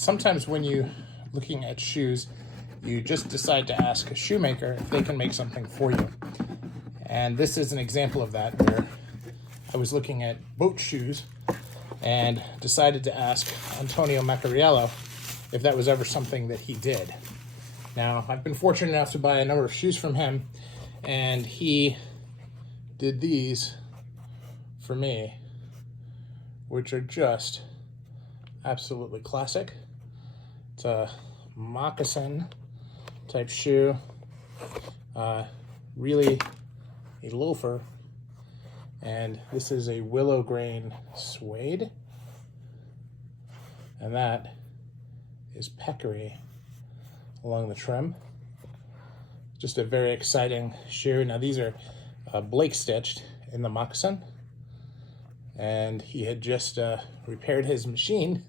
sometimes when you're looking at shoes, you just decide to ask a shoemaker if they can make something for you. And this is an example of that, where I was looking at boat shoes and decided to ask Antonio Meccariello if that was ever something that he did. Now, I've been fortunate enough to buy a number of shoes from him, and he did these for me, which are just absolutely classic. It's a moccasin type shoe, really a loafer, and this is a willow grain suede, and that is peccary along the trim. Just a very exciting shoe. Now these are Blake stitched in the moccasin, and he had just repaired his machine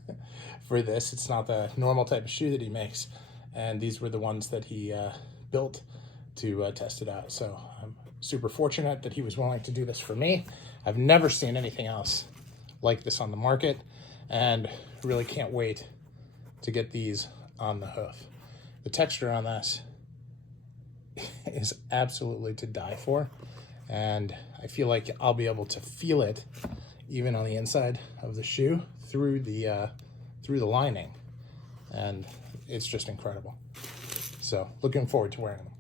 for this. It's not the normal type of shoe that he makes, and these were the ones that he built to test it out. So I'm super fortunate that he was willing to do this for me. I've never seen anything else like this on the market, and really can't wait to get these on the hoof. The texture on this is absolutely to die for, and I feel like I'll be able to feel it even on the inside of the shoe through the lining, and it's just incredible. So looking forward to wearing them.